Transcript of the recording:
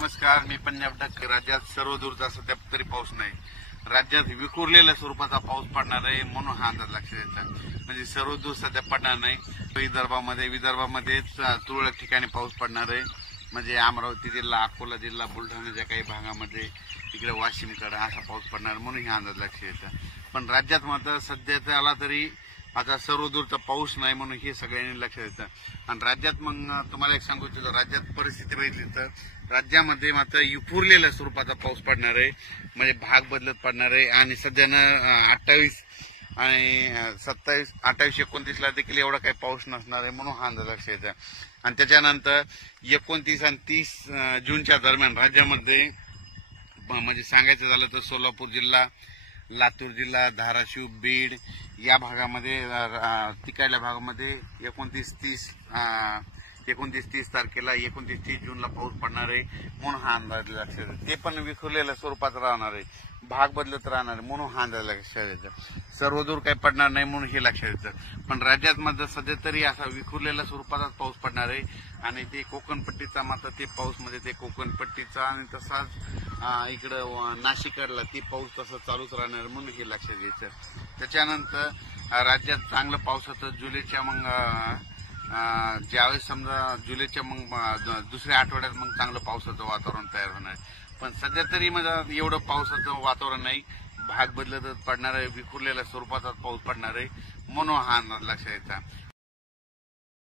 नमस्कार, मी पंजाब डक. राज्यात सर्वदूरचा सध्या तरी पाऊस नाही. राज्यात विखुरलेल्या स्वरूपाचा पाऊस पडणार आहे म्हणून हा अंदाज लक्षात येतात. म्हणजे सर्वदूर सध्या पडणार नाही. विदर्भामध्येच तुरळक ठिकाणी पाऊस पडणार आहे. म्हणजे अमरावती जिल्हा, अकोला जिल्हा, बुलढाण्याच्या काही भागामध्ये, इकडे वाशिमकडे असा पाऊस पडणार म्हणून हा अंदाज लक्षात येतात. पण राज्यात मात्र सध्याचा आला तरी आता सर्वदूरचा पाऊस नाही म्हणून हे सगळ्यांनी लक्षात येतं. आणि राज्यात मग तुम्हाला एक सांगू इच्छितो, राज्यात परिस्थिती बघितली तर राज्यामध्ये मात्र विखुरलेल्या स्वरूपाचा पाऊस पडणार आहे. म्हणजे भाग बदलत पडणार आहे. आणि सध्यानं 28 आणि 27, 28, 29ला देखील एवढा काही पाऊस नसणार आहे म्हणून हा अंदाज लक्षात येतं. आणि त्याच्यानंतर 29 आणि 30 जूनच्या दरम्यान राज्यामध्ये म्हणजे सांगायचं झालं तर सोलापूर जिल्हा, लातूर जिल्हा, धाराशिव, बीड या भागामध्ये, तिकडल्या भागामध्ये 29-30 तारखेला 29-30 जूनला पाऊस पडणार आहे म्हणून हा अंदाज लक्षात येतो. ते पण विखुरलेल्या स्वरूपात राहणार आहे, भाग बदलत राहणार आहे म्हणून हा अंदाज लक्षात येतो. सर्वदूर काही पडणार नाही म्हणून हे लक्षात येतं. पण राज्यात मात्र सध्या तरी असा विखुरलेल्या स्वरूपातच पाऊस पडणार आहे. आणि ते कोकणपट्टीचा मात्र ते पाऊस म्हणजे ते कोकणपट्टीचा आणि तसाच इकडं नाशिकला ते पाऊस तसं चालूच राहणार म्हणून हे लक्षात घ्यायचं. त्याच्यानंतर राज्यात चांगलं पावसाचं जुलैच्या मग ज्यावेळेस समजा जुलैच्या मग दुसऱ्या आठवड्यात मग चांगलं पावसाचं वातावरण तयार होणार आहे. पण सध्या तरी म्हणजे एवढं पावसाचं वातावरण नाही, भाग बदलतच पडणार आहे, विखुरलेल्या स्वरूपाचा पाऊस पडणार आहे म्हणून हा अंदाज लक्षात येतात.